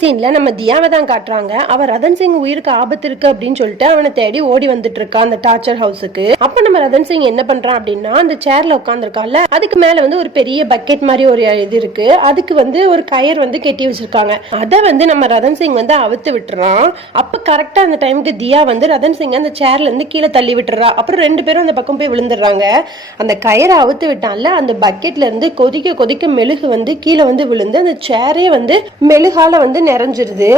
சீன்ல நம்ம தியாவை தான் காட்டுறாங்க. அவ ரதன் சிங் உயிருக்கு ஆபத்து இருக்கு அப்படின்னு சொல்லிட்டு அவனை தேடி ஓடி வந்துட்டு இருக்கான் அந்த டார்ச்சர் ஹவுஸுக்கு அப்ப நம்ம ரதன் சிங் என்ன பண்றான் அப்படின்னா அந்த சேர்ல உட்காந்துருக்கான்ல அதுக்கு மேல வந்து ஒரு பெரிய பக்கெட் மாதிரி ஒரு இது இருக்கு. அதுக்கு வந்து ஒரு கயிறு வந்து கெட்டி வச்சிருக்காங்க. அதை வந்து நம்ம ரதன் சிங் வந்து அவுத்து விட்டுறான். அப்ப கரெக்டா அந்த டைமுக்கு தியா வந்து ரதன் சிங் அந்த சேர்ல இருந்து கீழே தள்ளி விட்டுறா. அப்புறம் ரெண்டு பேரும் அந்த பக்கம் போய் விழுந்துடுறாங்க. அந்த கயிறை அவுத்து விட்டான்ல அந்த பக்கெட்ல இருந்து கொதிக்க கொதிக்க மெழுகு வந்து கீழே வந்து விழுந்து அந்த சேரே வந்து மெழுகால வந்து நிறைஞ்சிருது.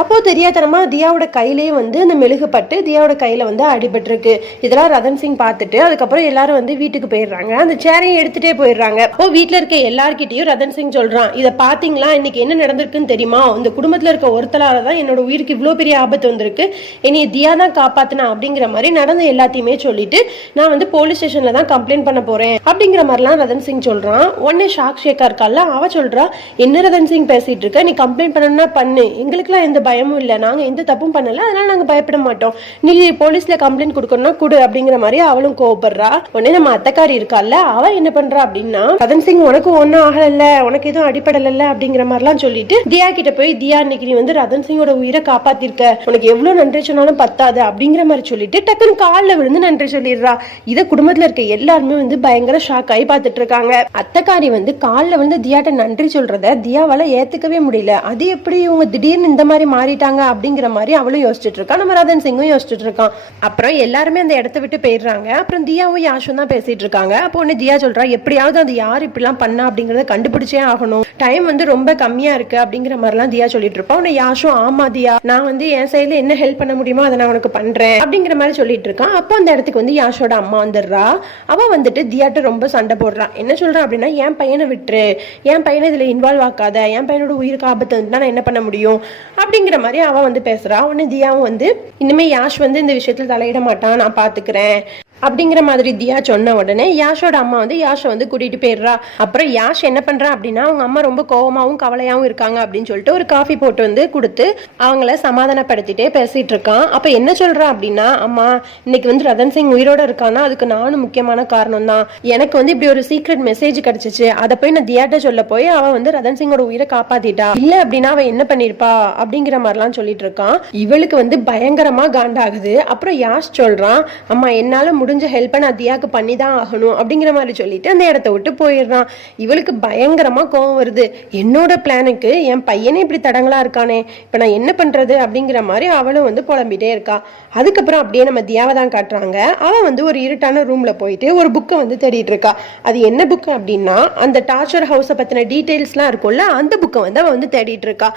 அப்போ தெரியாதனமாக தியாவோட கையிலேயே வந்து அந்த மெழுகுப்பட்டு தியாவோட கையில் வந்து அடிபட்டிருக்கு. இதெல்லாம் ரதன் சிங் பார்த்துட்டு அதுக்கப்புறம் எல்லாரும் வந்து வீட்டுக்கு போயிடுறாங்க. அந்த சேரையும் எடுத்துகிட்டே போயிடுறாங்க. ஓ வீட்டில் இருக்க எல்லார்கிட்டையும் ரதன் சிங் சொல்கிறான் இதை பார்த்தீங்களா? இன்னைக்கு என்ன நடந்திருக்குன்னு தெரியுமா? இந்த குடும்பத்தில் இருக்க ஒருத்தலால தான் என்னோட உயிருக்கு இவ்வளோ பெரிய ஆபத்து வந்திருக்கு. என்னைய தியா தான் காப்பாத்தினா அப்படிங்கிற மாதிரி நடந்த எல்லாத்தையுமே சொல்லிட்டு நான் வந்து போலீஸ் ஸ்டேஷன்ல தான் கம்ப்ளைண்ட் பண்ண போறேன் அப்படிங்கிற மாதிரிலாம் ரதன் சிங் சொல்றான். உடனே ஷாக் ஷேக்கா இருக்கால அவ சொல்றா என்ன ரதன் சிங் பேசிட்டு இருக்க? நீ கம்ப்ளைண்ட் பண்ணணும்னா பண்ணு. எங்களுக்குலாம் எந்த பயமும் இல்லை. நாங்கள் எந்த தப்பும் பண்ணலை. அதனால நாங்கள் பயப்பட மாட்டோம். நீ போலீஸில் கம்ப்ளைண்ட் கொடுக்கணும்னா கொடு அப்படிங்கிற மாதிரி அவளும் கோவப்படுறா. உடனே நம்ம அத்தக்காரி இருக்கால அவ என்ன பண்றா அப்படின்னா கதன் சிங் உனக்கு ஒன்றும் ஆகலைல்ல. உனக்கு எதுவும் அடிப்படல அப்படிங்கிற மாதிரிலாம் சொல்லிட்டு தியா கிட்ட போய் தியா இன்னைக்கு நீ வந்து ரதன் சிங்கோட உயிரை காப்பாத்திருக்க. உனக்கு எவ்வளவு நன்றி சொன்னாலும் பத்தாது. அப்படிங்கிற மாதிரி சொல்லிட்டு டக்குன்னு காலில் விழுந்து நன்றி சொல்லிடுறா. இதை குடும்பத்துல இருக்க எல்லாருமே வந்து பயங்கர ஷாக் ஆகி பார்த்துட்டு இருக்காங்க அத்தக்காரி வந்து காலில் வந்து தியாட்ட நன்றி சொல்றத தியாவால ஏத்துக்கவே முடியல. அது எப்படி இவங்க திடீர்னு இந்த மாதிரி மாறிட்டாங்க அப்படிங்கிற மாதிரி அவளும் யோசிச்சுட்டு இருக்கா. நம்ம ரதன் சிங்கும் யோசிச்சுட்டு இருக்கான். அப்புறம் எல்லாருமே அந்த இடத்த விட்டு போயிடுறாங்க. அப்புறம் தியாவும் யாஷும் தான் பேசிட்டு இருக்காங்க. அப்போ உடனே தியா சொல்றா எப்படியாவது அது யார் இப்படிலாம் பண்ணா அப்படிங்கறத கண்டுபிடிச்சே ஆகணும். டைம் வந்து ரொம்ப கம்மியா இருக்கு அப்படிங்கிற மாதிரிலாம் தியா சொல்லிட்டு இருப்பா. உடனே யாஷும் ஆமா தியா நான் வந்து என் சைடுல என்ன ஹெல்ப் பண்ண முடியுமோ அதை நான் உனக்கு பண்றேன் அப்படிங்கிற மாதிரி சொல்லிட்டு இருக்கான். அப்போ அந்த இடத்துக்கு வந்து யாஷோட அம்மா வந்துடுறா. அவ வந்துட்டு தியாட்ட ரொம்ப சண்டை போடுறா. என்ன சொல்றா அப்படின்னா என் பையனை விட்டுரு. என் பையனை இதுல இன்வால்வ் ஆக்காத. என் பையனோட உயிருக்கு ஆபத்து வந்துட்டா நான் என்ன பண்ண முடியும் அப்படிங்கிற மாதிரி அவ வந்து பேசுறா. உடனே தியாவும் வந்து இனிமே யாஷ் வந்து இந்த விஷயத்துல தலையிட மாட்டான். நான் பாத்துக்கிறேன். அப்படிங்கிற மாதிரி தியா சொன்ன உடனே யாஷோட அம்மா வந்து யாஷை வந்து கூட்டிட்டு போயிடுறா. அப்புறம் யாஷ் என்ன பண்றா அப்படின்னா அவங்க அம்மா ரொம்ப கோவமாவும் கவலையாவும் இருக்காங்க அப்படின்னு சொல்லிட்டு ஒரு காஃபி போட்டு வந்து கொடுத்து அவங்கள சமாதானப்படுத்திட்டே பேசிட்டு இருக்கான். அப்ப என்ன சொல்றா அப்படின்னா அம்மா இன்னைக்கு வந்து ரதன் சிங் உயிரோட இருக்கானா? அதுக்கு நானும் முக்கியமான காரணம் தான். எனக்கு வந்து இப்படி ஒரு சீக்ரெட் மெசேஜ் கிடைச்சிச்சு. அதை போய் நான் தியாட்ட சொல்ல போய் அவன் வந்து ரதன் சிங்கோட உயிரை காப்பாத்திட்டா. இல்ல அப்படின்னா அவன் என்ன பண்ணிருப்பா அப்படிங்கிற மாதிரிலாம் சொல்லிட்டு இருக்கான். இவளுக்கு வந்து பயங்கரமா காண்டாகுது. அப்புறம் யாஷ் சொல்றான் அம்மா என்னால முடிஞ்ச ஹெல்ப்பை நான் தியாக்கு பண்ணி தான் ஆகணும் அப்படிங்கிற மாதிரி சொல்லிட்டு அந்த இடத்த விட்டு போயிடுறான். இவளுக்கு பயங்கரமா கோவம் வருது. என்னோட பிளானுக்கு என் பையனே இப்படி தடங்களா இருக்கானே. இப்போ நான் என்ன பண்றது அப்படிங்கிற மாதிரி அவளும் வந்து புலம்பிட்டே இருக்கா. அதுக்கப்புறம் அப்படியே நம்ம தியாவை தான் காட்டுறாங்க. அவன் வந்து ஒரு இருட்டான ரூம்ல போயிட்டு ஒரு புக்கை வந்து தேடிட்டு இருக்கா. அது என்ன புக்கு அப்படின்னா அந்த டார்ச்சர் ஹவுஸை பத்தின டீட்டெயில்ஸ்லாம் இருக்கும்ல அந்த புக்கை வந்து அவன் வந்து தேடிட்டு இருக்கா.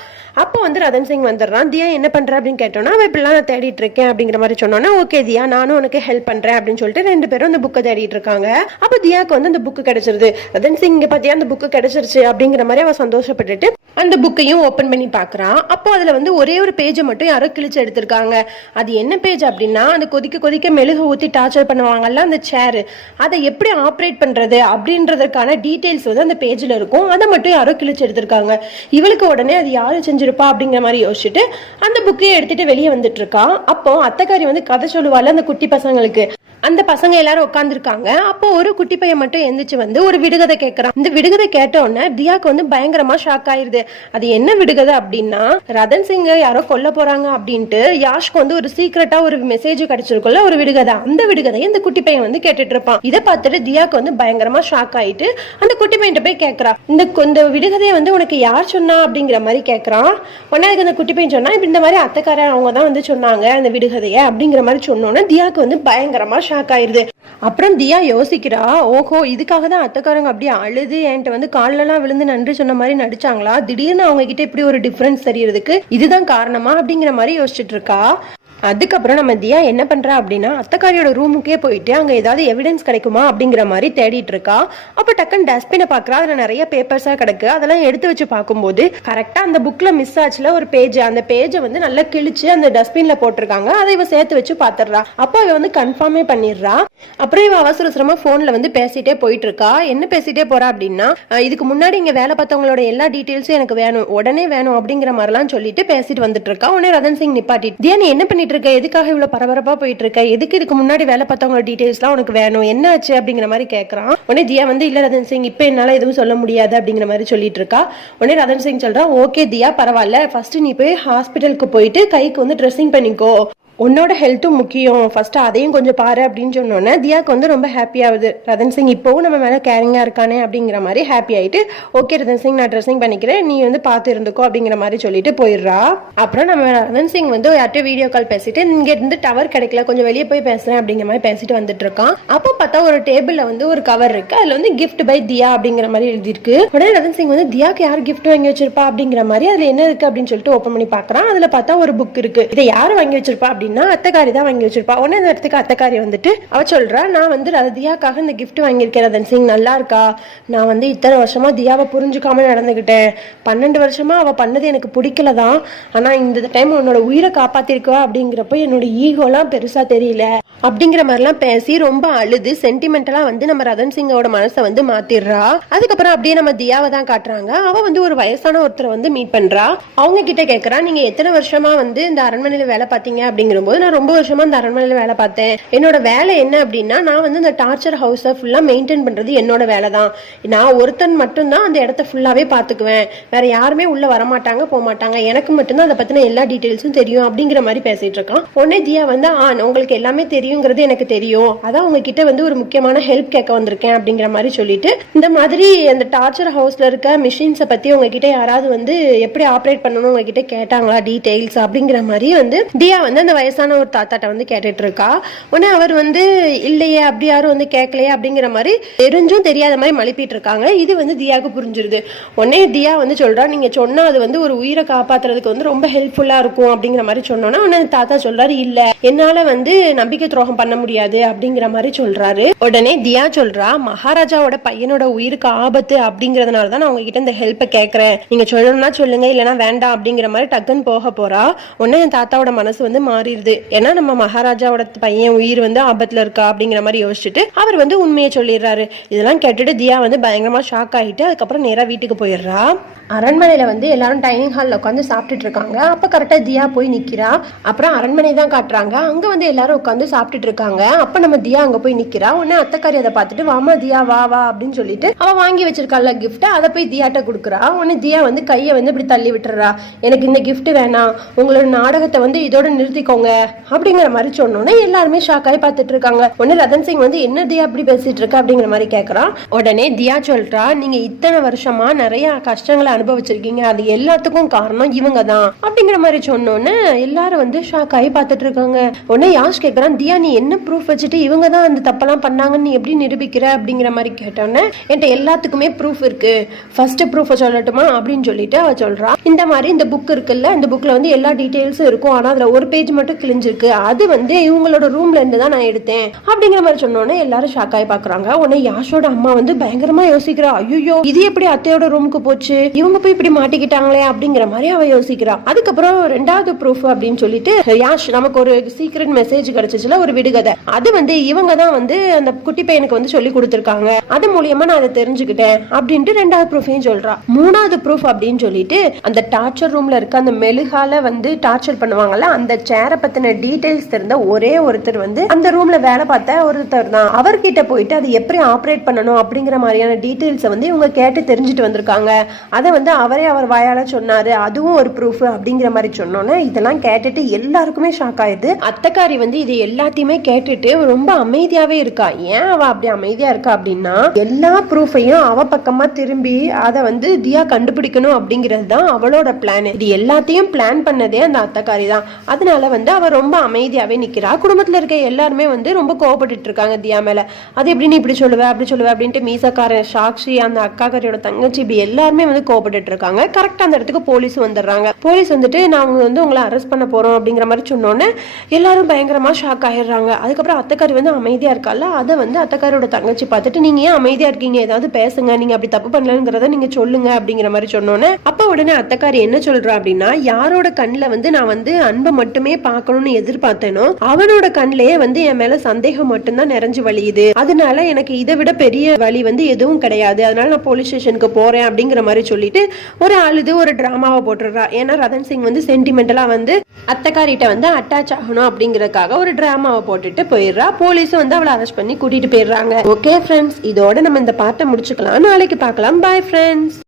அப்போ வந்து ரதன் சிங் வந்துடுறான். தியா என்ன பண்ற அப்படின்னு கேட்டோன்னா அவன் இப்படிலாம் நான் தேடிட்டு இருக்கேன் அப்படிங்கிற மாதிரி சொன்னோன்னா ஓகே தியா நானும் உனக்கு ஹெல்ப் பண்றேன் அப்படின்னு சொல்லிட்டு ரெண்டு பேரும் அந்த புக்கை தேடிட்டு இருக்காங்க. அப்போ தியாக்கு வந்து அந்த புக்கு கிடைச்சிருது. ரதன் சிங் இங்க பாத்தியா அந்த புக்கு கிடைச்சிருச்சு அப்படிங்கிற மாதிரி அவன் சந்தோஷப்பட்டுட்டு அந்த புக்கையும் ஓப்பன் பண்ணி பார்க்குறான் அப்போ அதுல வந்து ஒரே ஒரு பேஜை மட்டும் யாரோ கிழிச்சு எடுத்திருக்காங்க. அது என்ன பேஜ் அப்படின்னா அந்த கொதிக்க கொதிக்க மெழுகு ஊத்தி டார்ச்சர் பண்ணுவாங்கல்ல அந்த சேர் அதை எப்படி ஆப்ரேட் பண்றது அப்படின்றதுக்கான டீட்டெயில்ஸ் வந்து அந்த பேஜ்ல இருக்கும். அதை மட்டும் யாரோ கிழிச்சு எடுத்திருக்காங்க. இவளுக்கு உடனே அது யாரு செஞ்சிருப்பா அப்படிங்கிற மாதிரி யோசிச்சுட்டு அந்த புக்கையை எடுத்துட்டு வெளியே வந்துட்டு இருக்கான். அப்போ அத்தக்காரி வந்து கதை சொல்லுவாள் அந்த குட்டி பசங்களுக்கு. அந்த பசங்க எல்லாரும் உட்காந்துருக்காங்க அப்போ ஒரு குட்டி பையன் மட்டும் எந்திரிச்சு வந்து ஒரு விடுகதை கேட்கறான் இந்த விடுகதை கேட்ட உடனே தியாக்கு வந்து பயங்கரமா ஷாக் ஆயிருது. அது என்ன விடுகதை அப்படின்னா ரதன் சிங்க யாரோ கொல்ல போறாங்க அப்படின்ட்டு யாஷ்க்கு வந்து ஒரு சீக்கிரட்டா ஒரு மெசேஜ் கிடைச்சிருக்குல்ல ஒரு விடுகதை. அந்த விடுகதையை இந்த குட்டி பையன் வந்து கேட்டுட்டு இருப்பான். இதை பார்த்துட்டு தியாக்கு வந்து பயங்கரமா ஷாக் ஆயிட்டு அந்த குட்டி பையன் போய் கேட்கறான் இந்த இந்த விடுகதையை வந்து உனக்கு யார் சொன்னா அப்படிங்கிற மாதிரி கேட்கறான் உடனே அதுக்கு அந்த குட்டி பையன் சொன்னா இந்த மாதிரி அத்தைக்காரன் அவங்க தான் வந்து சொன்னாங்க அந்த விடுகதையை அப்படிங்கிற மாதிரி சொன்னோன்னே தியாக்கு வந்து பயங்கரமா ஷாக் ஆயிருது. அப்புறம் தியா யோசிக்கிறா ஓஹோ இதுக்காக தான் அத்தைக்காரங்க அப்படியே அழுது என்கிட்ட வந்து காலெல்லாம் விழுந்து நன்றி சொன்ன மாதிரி நடிச்சாங்களா? திடீர்னு அவங்க கிட்ட இப்படி ஒரு டிஃபரன்ஸ் தெரியறதுக்கு இதுதான் காரணமா? அப்படிங்கிற மாதிரி யோசிச்சுட்டு இருக்கா. அதுக்கப்புறம் நம்ம தியா என்ன பண்றா அப்படின்னா அத்தக்காரியோட ரூமுக்கே போயிட்டு அங்க ஏதாவது எவிடன்ஸ் கிடைக்குமா அப்படிங்கிற மாதிரி தேடிட்டு இருக்கா. அப்ப டக்குன்னு டஸ்ட்பினை பார்க்குறா அதுல நிறைய பேப்பர்ஸா கிடக்கு. அதெல்லாம் எடுத்து வச்சு பார்க்கும்போது கரெக்டா அந்த புக்ல மிஸ் ஆச்சுல ஒரு பேஜ் அந்த பேஜை வந்து நல்லா கிழிச்சு அந்த டஸ்ட்பின்ல போட்டிருக்காங்க. அதை இவ சேர்த்து வச்சு பாத்துடுறா அப்போ அவ வந்து கன்ஃபார்மே பண்ணிடுறா. அப்புறம் இவ அவசர அவசரமாக ஃபோனில் வந்து பேசிட்டே போயிட்டு இருக்கா என்ன பேசிட்டே போறா அப்படின்னா இதுக்கு முன்னாடி இங்க வேலை பார்த்தவங்களோட எல்லா டீட்டெயில்ஸும் எனக்கு வேணும். உடனே வேணும் அப்படிங்கிற மாதிரிலாம் சொல்லிட்டு பேசிட்டு வந்துட்டு இருக்கா உடனே ரதன் சிங் நிப்பாட்டி தியா நீ என்ன பண்ணிட்டு இருக்க எதுக்காக இவ்வளவு பரபரப்பா போயிட்டு இருக்க எதுக்கு இதுக்கு முன்னாடி வேலை பார்த்தவங்களோட டீடைல்ஸ்லாம் உனக்கு வேணும்? என்ன ஆச்சு அப்படிங்கிற மாதிரி கேட்கறான் உடனே தியா வந்து இல்ல ரதன் சிங் இப்ப என்னால எதுவும் சொல்ல முடியாது அப்படிங்கிற மாதிரி சொல்லிட்டு இருக்கா உடனே ரதன் சிங் சொல்றான் ஓகே தியா பரவாயில்ல. ஃபர்ஸ்ட் நீ போய் ஹாஸ்பிட்டலுக்கு போயிட்டு கைக்கு வந்து ட்ரெஸ்ஸிங் பண்ணிக்கோ. உன்னோட ஹெல்த்தும் முக்கியம். ஃபஸ்ட்டு அதையும் கொஞ்சம் பாரு அப்படின்னு சொன்னோன்னே தியாக்கு வந்து ரொம்ப ஹாப்பி ஆகுது. ரதன் சிங் இப்போவும் நம்ம மேலே கேரிங்காக இருக்கானே அப்படிங்கிற மாதிரி ஹாப்பி ஆகிட்டு ஓகே ரதன் சிங் நான் ட்ரெஸ்ஸிங் பண்ணிக்கிறேன். நீ வந்து பார்த்து இருந்துக்கோ அப்படிங்கிற மாதிரி சொல்லிட்டு போயிடுறா. அப்புறம் நம்ம ரதன் சிங் வந்து யார்கிட்ட வீடியோ கால் பேசிட்டு இங்கேருந்து டவர் கிடைக்கல. கொஞ்சம் வெளியே போய் பேசுறேன் அப்படிங்கிற மாதிரி பேசிட்டு வந்துட்டு இருக்கான். அப்போ பார்த்தா ஒரு டேபிள்ல வந்து ஒரு கவர் இருக்கு. அதுல வந்து கிஃப்ட் பை தியா அப்படிங்கிற மாதிரி எழுதியிருக்கு. உடனே ரதன் சிங் வந்து தியாக்கு யார் கிஃப்ட் வாங்கி வச்சிருப்பா? அப்படிங்கிற மாதிரி அதுல என்ன இருக்கு? அப்படின்னு சொல்லிட்டு ஓப்பன் பண்ணி பார்க்குறான். அதுல பார்த்தா ஒரு புக் இருக்கு. இதை யார் வாங்கி வச்சிருப்பா அப்படின்னு அப்படின்னா அத்தைக்காரி தான் வாங்கி வச்சிருப்பா. உடனே இந்த இடத்துக்கு அத்தைக்காரி வந்துட்டு அவ சொல்றா நான் வந்து ரதியாக்காக இந்த கிஃப்ட் வாங்கியிருக்கேன் ரதன் சிங். நல்லா இருக்கா? நான் வந்து இத்தனை வருஷமா தியாவை புரிஞ்சுக்காம நடந்துக்கிட்டேன் பன்னெண்டு வருஷமா அவ பண்ணது எனக்கு பிடிக்கல தான். ஆனா இந்த டைம் உன்னோட உயிரை காப்பாத்திருக்கா? அப்படிங்கிறப்ப என்னோட ஈகோலாம் பெருசா தெரியல. அப்படிங்கிற மாதிரிலாம் பேசி ரொம்ப அழுது சென்டிமெண்டலா வந்து நம்ம ரதன் சிங்கோட மனசை வந்து மாத்திடுறா. அதுக்கப்புறம் அப்படியே நம்ம தியாவை தான் காட்டுறாங்க. அவ வந்து ஒரு வயசான ஒருத்தரை வந்து மீட் பண்றா. அவங்க கிட்ட கேக்குறா நீங்க எத்தனை வருஷமா வந்து இந்த அரண்மனையில வேலை பார்த்தீங்க? அப்படிங்கிற சொல்லும்போது நான் ரொம்ப வருஷமா அந்த அரண்மனையில் வேலை பார்த்தேன். என்னோட வேலை என்ன அப்படின்னா நான் வந்து அந்த டார்ச்சர் ஹவுஸை ஃபுல்லாக மெயின்டைன் பண்றது என்னோட வேலை தான் நான் ஒருத்தன் மட்டும்தான் அந்த இடத்த ஃபுல்லாகவே பார்த்துக்குவேன். வேற யாருமே உள்ள வரமாட்டாங்க போக மாட்டாங்க எனக்கு மட்டும்தான் அதை பற்றின எல்லா டீட்டெயில்ஸும் தெரியும் அப்படிங்கிற மாதிரி பேசிட்டு இருக்கான். உடனே தியா வந்து ஆ உங்களுக்கு எல்லாமே தெரியுங்கிறது எனக்கு தெரியும். அதான் உங்ககிட்ட வந்து ஒரு முக்கியமான ஹெல்ப் கேட்க வந்திருக்கேன் அப்படிங்கிற மாதிரி சொல்லிட்டு இந்த மாதிரி அந்த டார்ச்சர் ஹவுஸ்ல இருக்க மிஷின்ஸை பத்தி உங்ககிட்ட யாராவது வந்து எப்படி ஆப்ரேட் பண்ணணும் உங்ககிட்ட கேட்டாங்களா டீடைல்ஸ் அப்படிங்கிற மாதிரி வந்து தியா வந்து அந்த வயசான ஒரு தாத்தாட்ட வந்து கேட்டுட்டு இருக்கா உடனே அவர் வந்து இல்லையே அப்படி யாரும் வந்து கேட்கலையே அப்படிங்கிற மாதிரி தெரிஞ்சும் தெரியாத மாதிரி மழுப்பிட்டு இருக்காங்க இது வந்து தியாவுக்கு புரிஞ்சிருது. உடனே தியா வந்து சொல்றா நீங்க சொன்னா அது வந்து ஒரு உயிரை காப்பாத்துறதுக்கு வந்து ரொம்ப ஹெல்ப்ஃபுல்லா இருக்கும் அப்படிங்கிற மாதிரி சொன்னோன்னா உடனே தாத்தா சொல்றாரு இல்ல என்னால வந்து நம்பிக்கை துரோகம் பண்ண முடியாது அப்படிங்கிற மாதிரி சொல்றாரு. உடனே தியா சொல்றா மகாராஜாவோட பையனோட உயிருக்கு ஆபத்து அப்படிங்கறதுனால தான் நான் உங்ககிட்ட இந்த ஹெல்ப்பை கேட்கறேன் நீங்க சொல்லணும்னா சொல்லுங்க இல்லைன்னா வேண்டாம் அப்படிங்கிற மாதிரி டக்குன்னு போக போறா. உடனே என் தாத்தாவோட மனசு வந்து மாறி சொல்லிடுது ஏன்னா நம்ம மகாராஜாவோட பையன் உயிர் வந்து ஆபத்துல இருக்கா அப்படிங்கிற மாதிரி யோசிச்சுட்டு அவர் வந்து உண்மையை சொல்லிடுறாரு. இதெல்லாம் கேட்டுட்டு தியா வந்து பயங்கரமா ஷாக் ஆயிட்டு அதுக்கப்புறம் நேரா வீட்டுக்கு போயிடுறா. அரண்மனையில வந்து எல்லாரும் டைனிங் ஹால்ல உட்காந்து சாப்பிட்டுட்டு இருக்காங்க. அப்ப கரெக்டா தியா போய் நிக்கிறா. அப்புறம் அரண்மனை தான் காட்டுறாங்க. அங்க வந்து எல்லாரும் உட்காந்து சாப்பிட்டுட்டு இருக்காங்க. அப்ப நம்ம தியா அங்க போய் நிக்கிறா. உடனே அத்தக்காரி அதை பார்த்துட்டு வாமா தியா வா வா அப்படின்னு சொல்லிட்டு அவ வாங்கி வச்சிருக்காள் கிஃப்ட்டை அதை போய் தியாட்ட கொடுக்குறா. உடனே தியா வந்து கையை வந்து இப்படி தள்ளி விட்டுறா. எனக்கு இந்த கிஃப்ட் வேணாம். உங்களோட நாடகத்தை வந்து இதோட நிறுத்திக்கோங்க. அப்படிங்கிற மாதிரி சொன்னோன்னே எல்லாருமே ஷாக் ஆகி பார்த்துட்டு இருக்காங்க. உடனே ரதன் சிங் வந்து என்ன தியா அப்படி பேசிட்டு இருக்க? அப்படிங்கிற மாதிரி கேட்கறான் உடனே தியா சொல்றா நீங்க இத்தனை வருஷமா நிறைய கஷ்டங்களை அனுபவிச்சிருக்கீங்க. அது எல்லாத்துக்கும் காரணம் இவங்க தான். அப்படிங்கிற மாதிரி சொன்னோன்னே எல்லாரும் வந்து ஷாக் ஆகி பார்த்துட்டு இருக்காங்க. உடனே யாஷ் கேட்கறான் தியா நீ என்ன ப்ரூஃப் வச்சுட்டு இவங்க தான் அந்த தப்பெல்லாம் பண்ணாங்கன்னு நீ எப்படி நிரூபிக்கிற? அப்படிங்கிற மாதிரி கேட்டோன்னே என்கிட்ட எல்லாத்துக்குமே ப்ரூஃப் இருக்கு. ஃபர்ஸ்ட் ப்ரூஃபை சொல்லட்டுமா? அப்படின்னு சொல்லிட்டு அவ சொல்றா. இந்த மாதிரி இந்த புக் இருக்குல்ல இந்த புக்ல வந்து எல்லா டீட்டெயில்ஸும் இருக்கும். ஆனா அதுல ஒரு பேஜ் மட்டும் கிழிஞ்சிருக்கு. அது வந்து இவங்களோட ரூம்ல இருந்து தான் நான் எடுத்தேன். அப்படிங்கிற மாதிரி சொன்னோன்னே எல்லாரும் ஷாக் ஆகி பாக்குறாங்க உடனே யாஷோட அம்மா வந்து பயங்கரமா யோசிக்கிறா. ஐயோ இது எப்படி அத்தையோட ரூமுக்கு போச்சு? இவங்க போய் இப்படி மாட்டிக்கிட்டாங்களே அப்படிங்கிற மாதிரி அவ யோசிக்கிறா. அதுக்கப்புறம் ரெண்டாவது ப்ரூஃப் அப்படின்னு சொல்லிட்டு யாஷ் நமக்கு ஒரு சீக்ரெட் மெசேஜ் கிடைச்சிச்சுல ஒரு விடுகதை. அது வந்து இவங்க தான் வந்து அந்த குட்டி பையனுக்கு வந்து சொல்லி கொடுத்துருக்காங்க. அது மூலியமா நான் அதை தெரிஞ்சுக்கிட்டேன் அப்படின்ட்டு ரெண்டாவது ப்ரூஃபையும் சொல்றா. மூணாவது ப்ரூஃப் அப்படின்னு சொல்லிட்டு அந்த டார்ச்சர் ரூம்ல இருக்க அந்த மெழுகால வந்து டார்ச்சர் பண்ணுவாங்கல்ல அந்த சேரை பத்தின டீடைல்ஸ் தெரிந்த ஒரே ஒருத்தர் வந்து அந்த ரூம்ல வேலை பார்த்த ஒருத்தர் தான். அவர்கிட்ட போயிட்டு அது எப்படி ஆப்ரேட் பண்ணணும் அப்படிங்கிற மாதிரியான டீடைல்ஸை வந்து இவங்க கேட்டு தெரிஞ்சுட்டு வந்திருக்காங்க. அதை வந்து அவரே அவர் வாயால சொன்னாரு. அதுவும் ஒரு ப்ரூஃப் அப்படிங்கிற மாதிரி சொன்னோன்னே இதெல்லாம் கேட்டுட்டு எல்லாருக்குமே ஷாக் ஆயிடுது. அத்தக்காரி வந்து இது எல்லாத்தையுமே கேட்டுட்டு ரொம்ப அமைதியாவே இருக்கா. ஏன் அவ அப்படி அமைதியா இருக்கா அப்படின்னா எல்லா ப்ரூஃபையும் அவ பக்கமா திரும்பி அதை வந்து தியா கண்டுபிடிக்கணும் அப்படிங்கிறது தான் அவளோட பிளான் இது எல்லாத்தையும் பிளான் பண்ணதே அந்த அத்தக்காரி தான். அதனால வந்து வந்து அவள் ரொம்ப அமைதியாகவே நிற்கிறா குடும்பத்தில் இருக்க எல்லாருமே வந்து ரொம்ப கோவப்பட்டு இருக்காங்க தியா மேலே. அது எப்படி நீ இப்படி சொல்லுவ அப்படி சொல்லுவ? அப்படின்ட்டு மீசக்காரன் சாக்ஷி அந்த அக்காக்காரியோட தங்கச்சி இப்படி எல்லாருமே வந்து கோவப்பட்டு இருக்காங்க. கரெக்டாக அந்த இடத்துக்கு போலீஸ் வந்துடுறாங்க. போலீஸ் வந்துட்டு நாங்க வந்து உங்களை அரெஸ்ட் பண்ண போகிறோம் அப்படிங்கிற மாதிரி சொன்னோன்னே எல்லாரும் பயங்கரமாக ஷாக் ஆகிடுறாங்க அதுக்கப்புறம் அத்தக்காரி வந்து அமைதியாக இருக்கால அதை வந்து அத்தைக்காரியோட தங்கச்சி பார்த்துட்டு நீங்கள் ஏன் அமைதியாக இருக்கீங்க? ஏதாவது பேசுங்க. நீங்கள் அப்படி தப்பு பண்ணலங்கிறத நீங்கள் சொல்லுங்க அப்படிங்கிற மாதிரி சொன்னோன்னே அப்போ உடனே அத்தக்காரி என்ன சொல்கிறா அப்படின்னா யாரோட கண்ணில் வந்து நான் வந்து அன்பை மட்டுமே பார்க்கணும்னு எதிர்பார்த்தேனோ அவனோட கண்ணிலேயே வந்து என் மேல சந்தேகம் மட்டும்தான் நிறைஞ்சு வழியுது. அதனால எனக்கு இதை விட பெரிய வழி வந்து எதுவும் கிடையாது. அதனால நான் போலீஸ் ஸ்டேஷனுக்கு போறேன் அப்படிங்கிற மாதிரி சொல்லிட்டு ஒரு அழுது ஒரு டிராமாவை போட்டுடுறா. ஏன்னா ரதன் சிங் வந்து சென்டிமெண்டலா வந்து அத்தக்காரிட்ட வந்து அட்டாச் ஆகணும் அப்படிங்கறதுக்காக ஒரு டிராமாவை போட்டுட்டு போயிடுறா. போலீஸும் வந்து அவளை அரெஸ்ட் பண்ணி கூட்டிட்டு போயிடுறாங்க. ஓகே ஃப்ரெண்ட்ஸ் இதோட நம்ம இந்த பாட்டை முடிச்சுக்கலாம். நாளைக்கு பார்க்கலாம். Bye friends